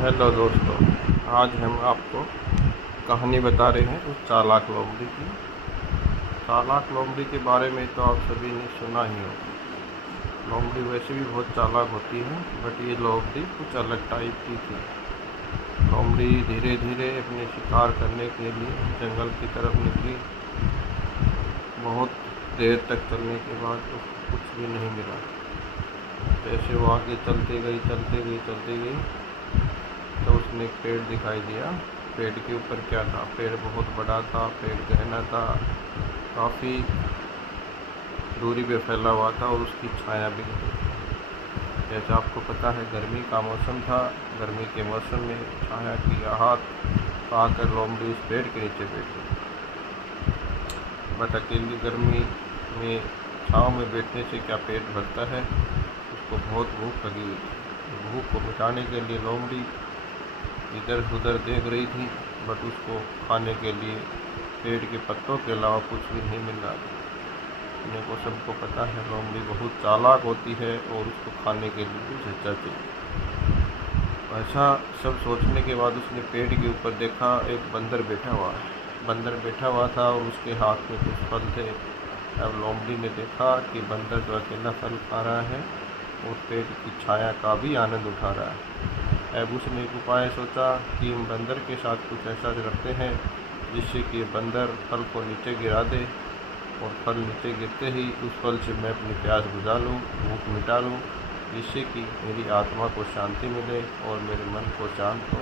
Hello दोस्तों, आज हम आपको कहानी बता रहे हैं उस चालाक लोमड़ी की। चालाक लोमड़ी के बारे में तो आप सभी ने सुना ही होगा। लोमड़ी वैसे भी बहुत चालाक होती है, बट ये लोमड़ी कुछ अलग टाइप की थी। लोमड़ी धीरे धीरे अपने शिकार करने के लिए जंगल की तरफ निकली। बहुत देर तक चलने के बाद उसको कुछ भी नहीं मिला। जैसे वो आगे चलते गई तो उसने एक पेड़ दिखाई दिया। पेड़ के ऊपर क्या था? पेड़ बहुत बड़ा था, पेड़ गहना था, काफ़ी दूरी पे फैला हुआ था और उसकी छाया भी थी। जैसे आपको पता है, गर्मी का मौसम था। गर्मी के मौसम में छाया की राहत पाकर लोमड़ी उस पेड़ के नीचे बैठी। बट अकेली गर्मी में छाँव में बैठने से क्या पेट भरता है? उसको बहुत भूख लगी हुई थी। भूख को मिटाने के लिए लोमड़ी इधर उधर देख रही थी, बट उसको खाने के लिए पेड़ के पत्तों के अलावा कुछ भी नहीं मिल रहा था। अपने को सबको पता है, लोमड़ी बहुत चालाक होती है और उसको खाने के लिए कुछ अच्छा चाहिए। ऐसा सब सोचने के बाद उसने पेड़ के ऊपर देखा, एक बंदर बैठा हुआ है। बंदर बैठा हुआ था और उसके हाथ में कुछ फल थे। अब लोमड़ी ने देखा कि बंदर तो अकेला फल खा रहा है और पेड़ की छाया का भी आनंद उठा रहा है। अब उसने एक उपाय सोचा कि बंदर के साथ कुछ ऐसा रखते हैं जिससे कि बंदर फल को नीचे गिरा दे और फल नीचे गिरते ही उस फल से मैं अपनी प्यास बुझा लूँ, भूख मिटा लूँ, जिससे कि मेरी आत्मा को शांति मिले और मेरे मन को शांत हो।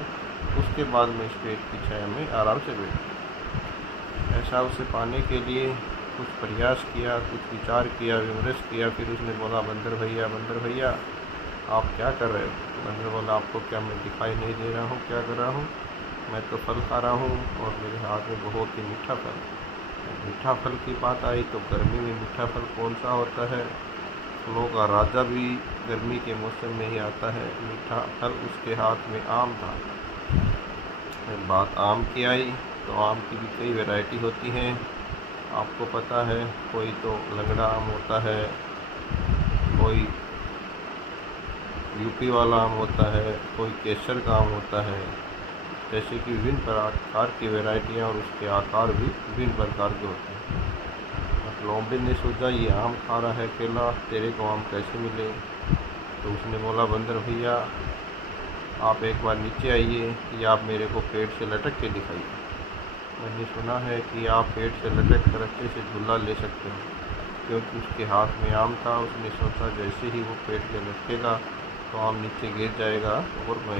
उसके बाद मैं इस पेड़ की छाया में आराम से बैठूँ। ऐसा उसे पाने के लिए कुछ प्रयास किया, कुछ विचार किया, विमर्श किया। फिर उसने बोला, बंदर भैया आप क्या कर रहे हो? बंदर बोला, आपको क्या मैं दिखाई नहीं दे रहा हूँ क्या कर रहा हूँ? मैं तो फल खा रहा हूँ और मेरे हाथ में बहुत ही मीठा फल। मीठा फल की बात आई तो गर्मी में मीठा फल कौन सा होता है? फलों का राजा भी गर्मी के मौसम में ही आता है। मीठा फल उसके हाथ में आम था। बात आम की आई तो आम की भी कई वैरायटी होती हैं। आपको पता है, कोई तो लंगड़ा आम होता है, कोई यूपी वाला आम होता है, कोई केसर का आम होता है। जैसे कि विभिन्न प्रकार की वैरायटियाँ और उसके आकार भी विभिन्न प्रकार के होते हैं। लोमड़ी ने सोचा, ये आम खा रहा है अकेला, तेरे को आम कैसे मिले? तो उसने बोला, बंदर भैया आप एक बार नीचे आइए या आप मेरे को पेड़ से लटक के दिखाइए। मैंने सुना है कि आप पेड़ से लटक कर अच्छे से झूला ले सकते हो। क्योंकि उसके हाथ में आम था, उसने सोचा जैसे ही वो पेड़ से लटकेगा तो आम नीचे गिर जाएगा और मैं